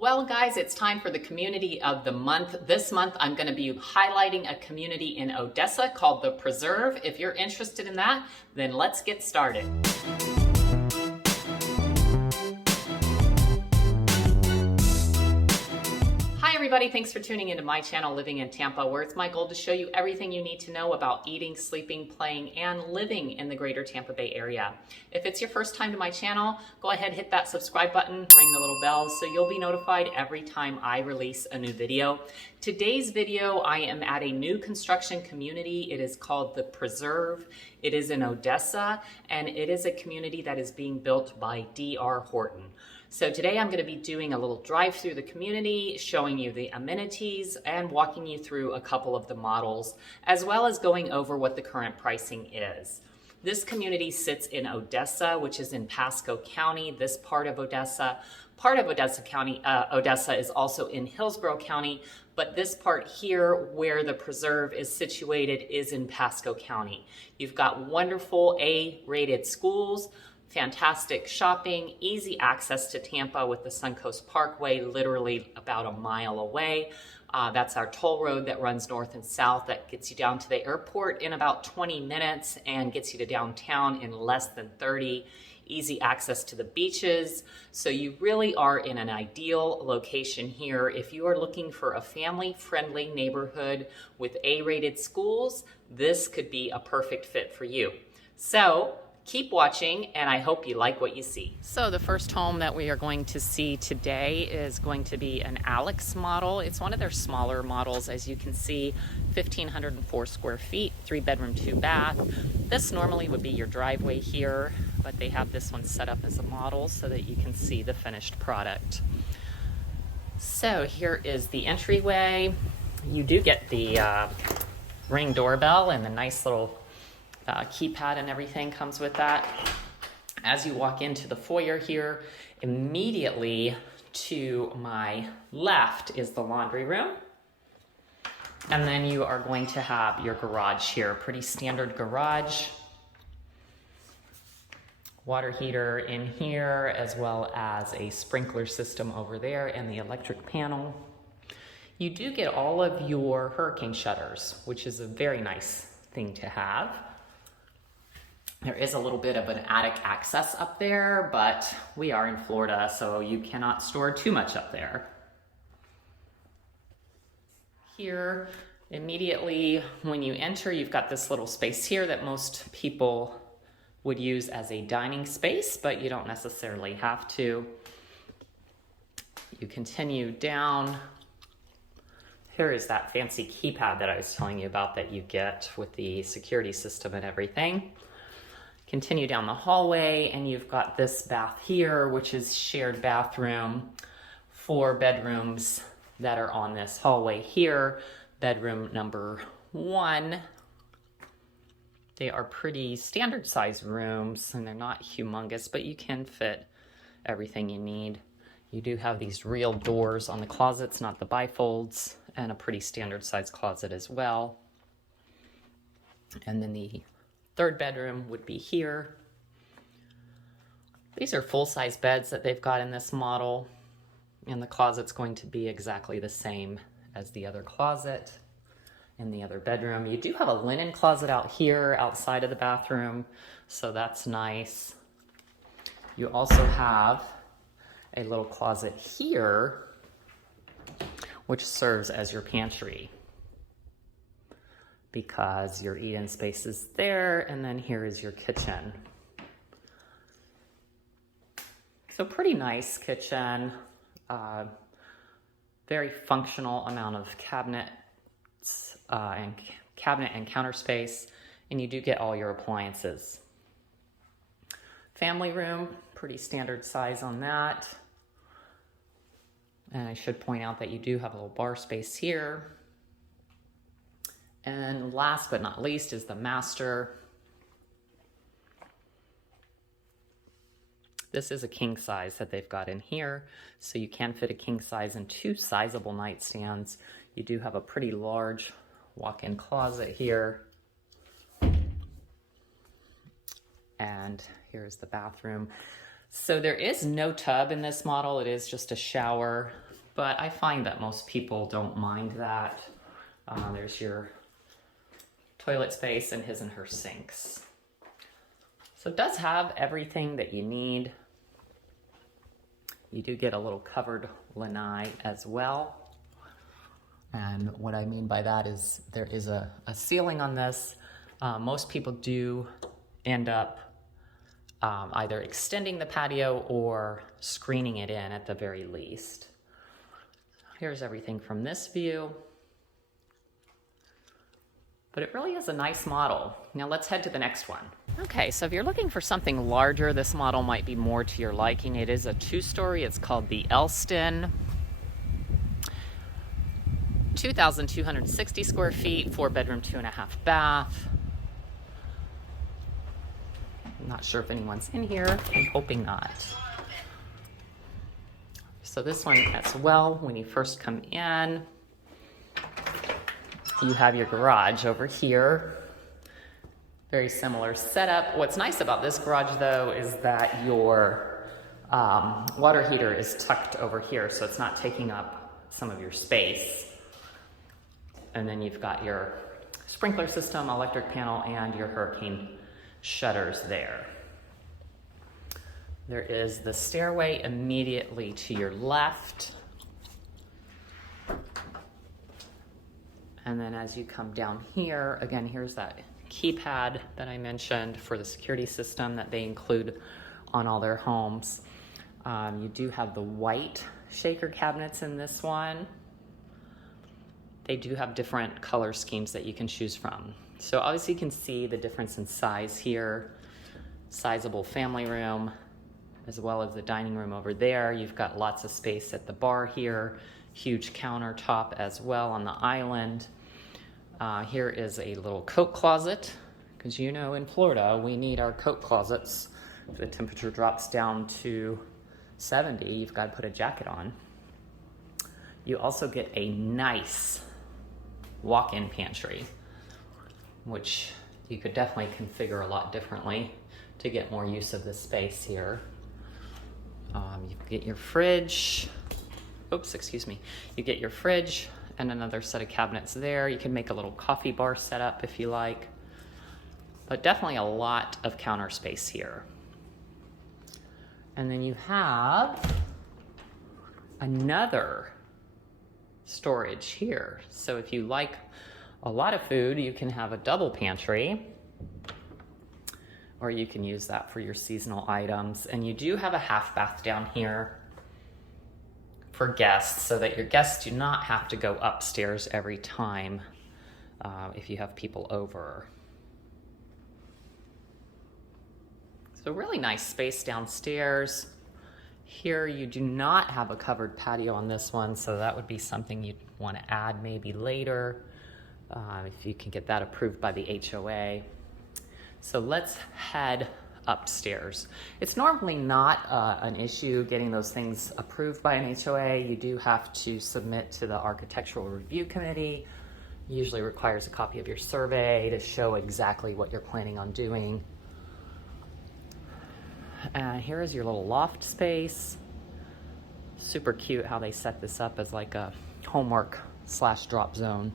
Well, guys, it's time for the community of the month. This month, I'm going to be highlighting a community in Odessa called The Preserve. If you're interested in that, then let's get started. Hi, everybody. Thanks for tuning into my channel, Living in Tampa, where it's my goal to show you everything you need to know about eating, sleeping, playing, and living in the greater Tampa Bay area. If it's your first time to my channel, go ahead, hit that subscribe button, ring the little bell so you'll be notified every time I release a new video. Today's video, I am at a new construction community. It is called The Preserve. It is in Odessa, and it is a community that is being built by D.R. Horton. So today I'm going to be doing a little drive through the community, showing you the amenities and walking you through a couple of the models, as well as going over what the current pricing is. This community sits in Odessa, which is in Pasco County, this part of Odessa. Part of Odessa County, Odessa is also in Hillsborough County, but this part here where the preserve is situated is in Pasco County. You've got wonderful A-rated schools, fantastic shopping, easy access to Tampa with the Suncoast Parkway, literally about a mile away. That's our toll road that runs north and south that gets you down to the airport in about 20 minutes and gets you to downtown in less than 30. Easy access to the beaches. So you really are in an ideal location here. If you are looking for a family-friendly neighborhood with A-rated schools, this could be a perfect fit for you. So keep watching, and I hope you like what you see. So the first home that we are going to see today is going to be an Alex model. It's one of their smaller models. As you can see, 1,504 square feet, 3-bedroom, 2-bath. This normally would be your driveway here, but they have this one set up as a model so that you can see the finished product. So here is the entryway. You do get the Ring doorbell and the nice little keypad and everything comes with that. As you walk into the foyer here, immediately to my left is the laundry room. And then you are going to have your garage here, pretty standard garage. Water heater in here, as well as a sprinkler system over there and the electric panel. You do get all of your hurricane shutters, which is a very nice thing to have. There is a little bit of an attic access up there, but we are in Florida, so you cannot store too much up there. Here, immediately when you enter, you've got this little space here that most people would use as a dining space, but you don't necessarily have to. You continue down. Here is that fancy keypad that I was telling you about that you get with the security system and everything. Continue down the hallway and you've got this bath here, which is shared bathroom, 4 bedrooms that are on this hallway here. Bedroom number 1. They are pretty standard size rooms and they're not humongous, but you can fit everything you need. You do have these real doors on the closets, not the bifolds, and a pretty standard size closet as well. And then the 3rd bedroom would be here. These are full-size beds that they've got in this model, and the closet's going to be exactly the same as the other closet in the other bedroom. You do have a linen closet out here outside of the bathroom, so that's nice. You also have a little closet here, which serves as your pantry, because your eat-in space is there, and then here is your kitchen. So pretty nice kitchen, very functional amount of cabinets and cabinet and counter space, and you do get all your appliances. Family room, pretty standard size on that. And I should point out that you do have a little bar space here. And last but not least is the master. This is a king size that they've got in here, so you can fit a king size and 2 sizable nightstands. You do have a pretty large walk-in closet here. And here's the bathroom. So there is no tub in this model. It is just a shower but I find that most people don't mind that. There's your toilet space and his and her sinks. So it does have everything that you need. You do get a little covered lanai as well. And what I mean by that is there is a ceiling on this. Most people do end up either extending the patio or screening it in at the very least. Here's everything from this view. But it really is a nice model. Now let's head to the next one. Okay, so if you're looking for something larger, this model might be more to your liking. It is a 2-story. It's called the lston. 2,260 square feet, 4-bedroom, 2.5 bath. I'm not sure if anyone's in here. I'm hoping not. So this one as well, when you first come in, you have your garage over here. Very similar setup. What's nice about this garage though is that your water heater is tucked over here, so it's not taking up some of your space. And then you've got your sprinkler system, electric panel, and your hurricane shutters there. There is the stairway immediately to your left. And then as you come down here, again, here's that keypad that I mentioned for the security system that they include on all their homes. You do have the white shaker cabinets in this one. They do have different color schemes that you can choose from. So obviously you can see the difference in size here. Sizable family room, as well as the dining room over there. You've got lots of space at the bar here. Huge countertop as well on the island. Here is a little coat closet, because you know in Florida we need our coat closets. If the temperature drops down to 70, you've got to put a jacket on. You also get a nice walk-in pantry, which you could definitely configure a lot differently to get more use of the space here. You get your fridge. Oops, excuse me. You get your fridge and another set of cabinets there. You can make a little coffee bar setup if you like, but definitely a lot of counter space here. And then you have another storage here. So if you like a lot of food, you can have a double pantry, or you can use that for your seasonal items. And you do have a half bath down here for guests, so that your guests do not have to go upstairs every time if you have people over. So really nice space downstairs. Here you do not have a covered patio on this one, so that would be something you'd want to add maybe later if you can get that approved by the HOA. So let's head upstairs. It's normally not an issue getting those things approved by an HOA. You do have to submit to the Architectural Review Committee. Usually requires a copy of your survey to show exactly what you're planning on doing. Here is your little loft space. Super cute how they set this up as like a homework / drop zone.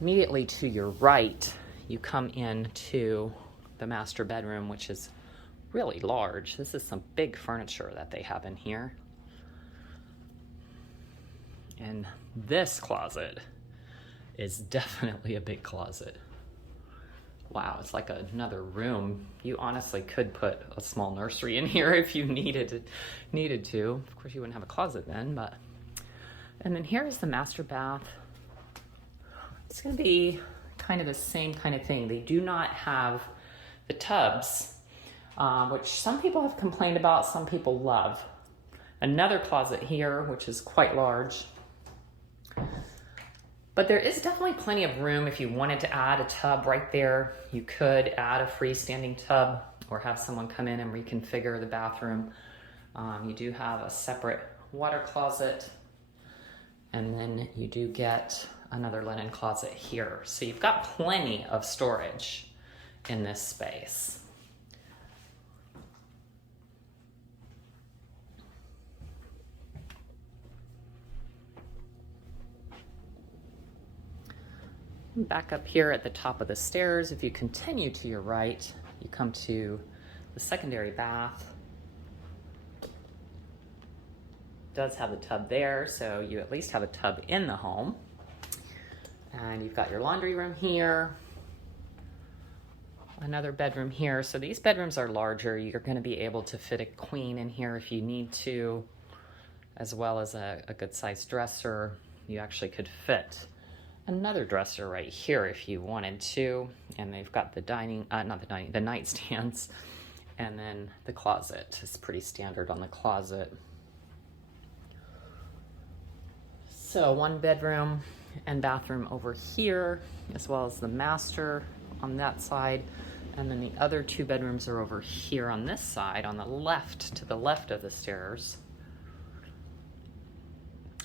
Immediately to your right, you come into the master bedroom, which is really large. This is some big furniture that they have in here. And this closet is definitely a big closet. Wow, it's like another room. You honestly could put a small nursery in here if you needed to. Of course, you wouldn't have a closet then, but. And then here's the master bath. It's gonna be kind of the same kind of thing. They do not have the tubs, which some people have complained about, some people love. Another closet here, which is quite large. But there is definitely plenty of room if you wanted to add a tub right there. You could add a freestanding tub or have someone come in and reconfigure the bathroom. You do have a separate water closet, and then you do get another linen closet here. So you've got plenty of storage in this space. Back up here at the top of the stairs, if you continue to your right, you come to the secondary bath. Does have a tub there, so you at least have a tub in the home. And you've got your laundry room here, another bedroom here. So these bedrooms are larger. You're going to be able to fit a queen in here if you need to, as well as a good sized dresser. You actually could fit another dresser right here if you wanted to. And they've got the the nightstands, and then the closet is pretty standard on the closet. So one bedroom and bathroom over here, as well as the master on that side. And then the other two bedrooms are over here on this side, on the left, to the left of the stairs.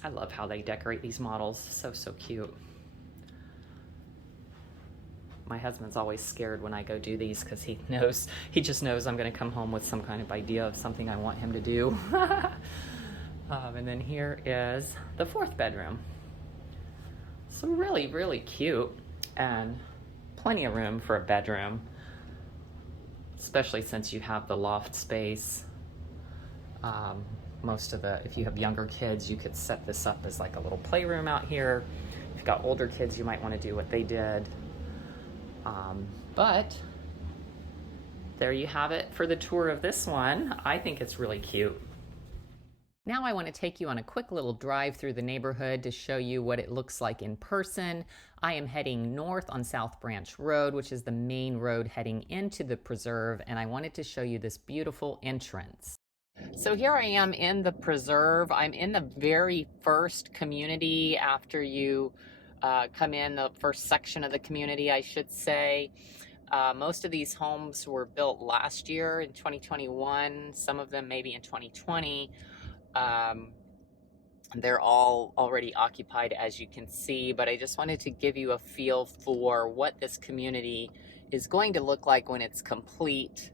I love how they decorate these models. So cute. My husband's always scared when I go do these because he just knows I'm going to come home with some kind of idea of something I want him to do. And then here is the fourth bedroom. So really cute, and plenty of room for a bedroom, especially since you have the loft space. If you have younger kids, you could set this up as like a little playroom out here. If you've got older kids, you might want to do what they did. But there you have it for the tour of this one. I think it's really cute. Now I want to take you on a quick little drive through the neighborhood to show you what it looks like in person. I am heading north on South Branch Road, which is the main road heading into the preserve, and I wanted to show you this beautiful entrance. So here I am in the preserve. I'm in the very first community after you come in, the first section of the community, I should say. Most of these homes were built last year in 2021, some of them maybe in 2020. They're all already occupied, as you can see, but I just wanted to give you a feel for what this community is going to look like when it's complete.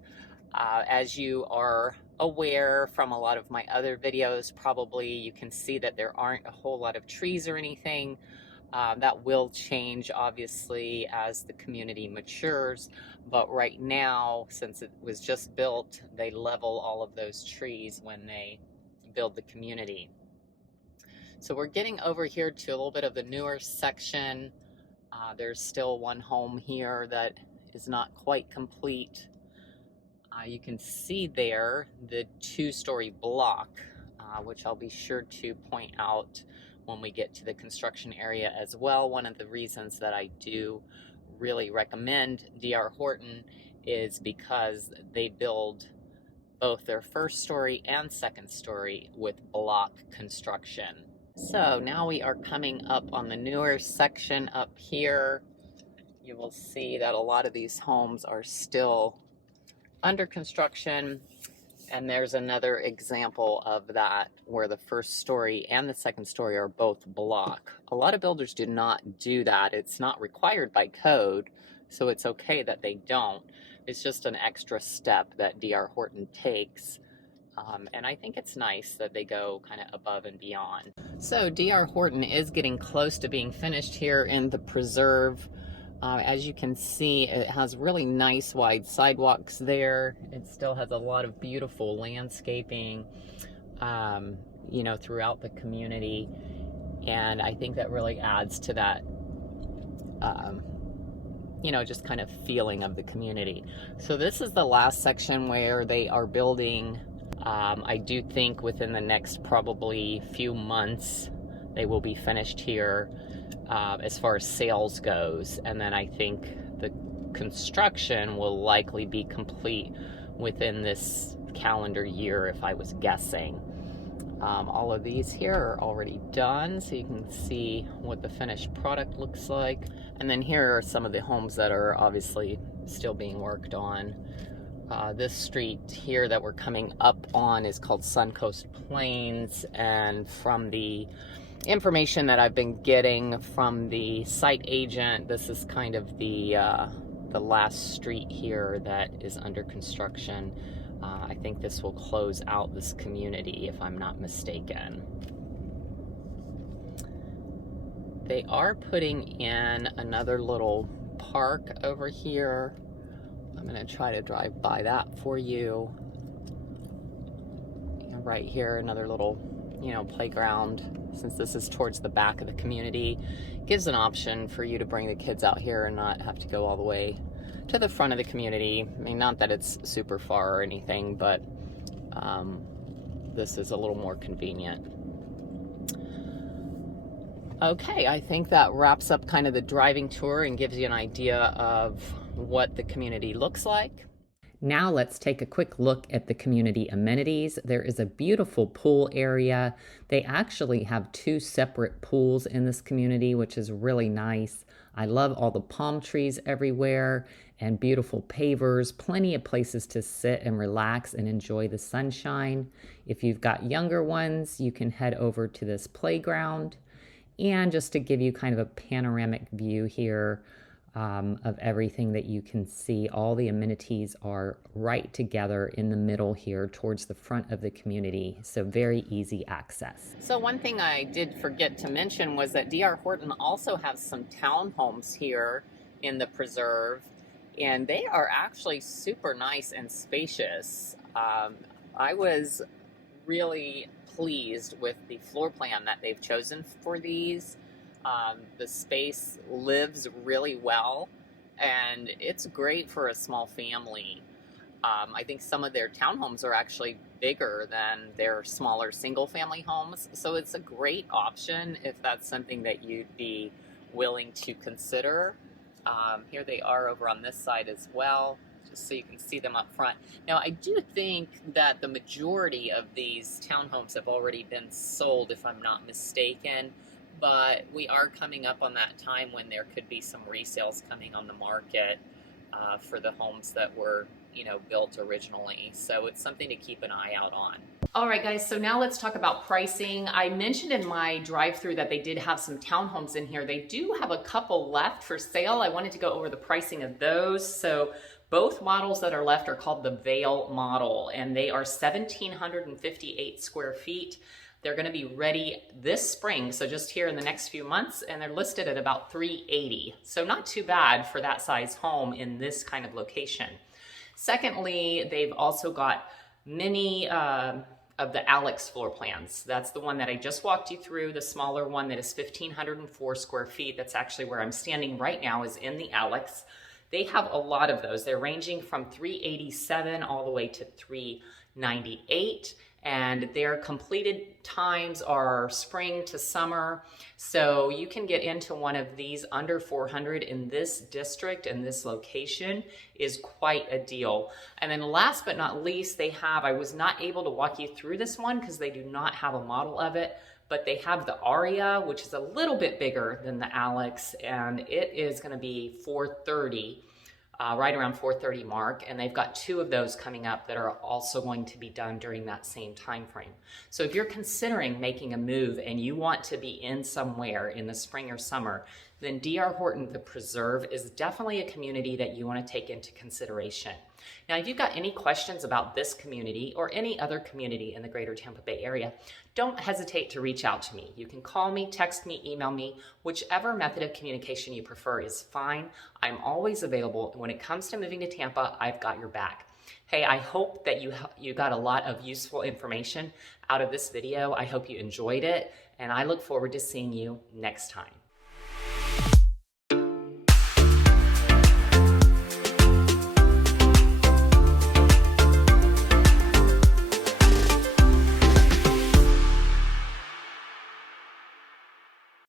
As you are aware from a lot of my other videos, probably you can see that there aren't a whole lot of trees or anything. That will change, obviously, as the community matures. But right now, since it was just built, they level all of those trees when they build the community. So we're getting over here to a little bit of the newer section. There's still one home here that is not quite complete. You can see there the two-story block, which I'll be sure to point out when we get to the construction area as well. One of the reasons that I do really recommend D.R. Horton is because they build both their first story and second story with block construction. So now we are coming up on the newer section up here. You will see that a lot of these homes are still under construction, and there's another example of that where the first story and the second story are both block. A lot of builders do not do that. It's not required by code, so it's okay that they don't. It's just an extra step that D.R. Horton takes, and I think it's nice that they go kind of above and beyond. So D.R. Horton is getting close to being finished here in the preserve. As you can see, it has really nice wide sidewalks there. It still has a lot of beautiful landscaping, you know, throughout the community. And I think that really adds to that, you know, just kind of feeling of the community. So this is the last section where they are building. I do think within the next probably few months, they will be finished here. As far as sales goes, and then I think the construction will likely be complete within this calendar year, if I was guessing. All of these here are already done, so you can see what the finished product looks like. And then here are some of the homes that are obviously still being worked on. This street here that we're coming up on is called Suncoast Plains, and from the information that I've been getting from the site agent, this is kind of the last street here that is under construction. I think this will close out this community, if I'm not mistaken. They are putting in another little park over here. I'm gonna try to drive by that for you. Right here, another little, playground. Since this is towards the back of the community, gives an option for you to bring the kids out here and not have to go all the way to the front of the community. I mean, not that it's super far or anything, but this is a little more convenient. Okay, I think that wraps up kind of the driving tour and gives you an idea of what the community looks like. Now let's take a quick look at the community amenities. There is a beautiful pool area. They actually have 2 separate pools in this community, which is really nice. I love all the palm trees everywhere and beautiful pavers, plenty of places to sit and relax and enjoy the sunshine. If you've got younger ones, you can head over to this playground. And just to give you kind of a panoramic view here of everything that you can see, all the amenities are right together in the middle here towards the front of the community, so very easy access. So one thing I did forget to mention was that D.R. Horton also has some townhomes here in the preserve, and they are actually super nice and spacious. I was really pleased with the floor plan that they've chosen for these. The space lives really well, and it's great for a small family. I think some of their townhomes are actually bigger than their smaller single-family homes, so it's a great option if that's something that you'd be willing to consider. Here they are over on this side as well, just so you can see them up front. Now, I do think that the majority of these townhomes have already been sold, if I'm not mistaken, but we are coming up on that time when there could be some resales coming on the market for the homes that were, built originally. So it's something to keep an eye out on. All right, guys, so now let's talk about pricing. I mentioned in my drive-through that they did have some townhomes in here. They do have a couple left for sale. I wanted to go over the pricing of those. So both models that are left are called the Vale model, and they are 1,758 square feet. They're going to be ready this spring, so just here in the next few months, and they're listed at about $380. So not too bad for that size home in this kind of location. Secondly, they've also got many of the Alex floor plans. That's the one that I just walked you through, the smaller one that is 1,504 square feet. That's actually where I'm standing right now, is in the Alex. They have a lot of those. They're ranging from $387 all the way to $398. And their completed times are spring to summer. So you can get into one of these under $400 in this district, and this location is quite a deal. And then last but not least, they have, I was not able to walk you through this one because they do not have a model of it, but they have the Aria, which is a little bit bigger than the Alex, and it is going to be $430. Right around $430 mark, and they've got 2 of those coming up that are also going to be done during that same time frame. So if you're considering making a move and you want to be in somewhere in the spring or summer, then D.R. Horton, the Preserve, is definitely a community that you want to take into consideration. Now, if you've got any questions about this community or any other community in the greater Tampa Bay area, don't hesitate to reach out to me. You can call me, text me, email me, whichever method of communication you prefer is fine. I'm always available. When it comes to moving to Tampa, I've got your back. Hey, I hope that you got a lot of useful information out of this video. I hope you enjoyed it, and I look forward to seeing you next time.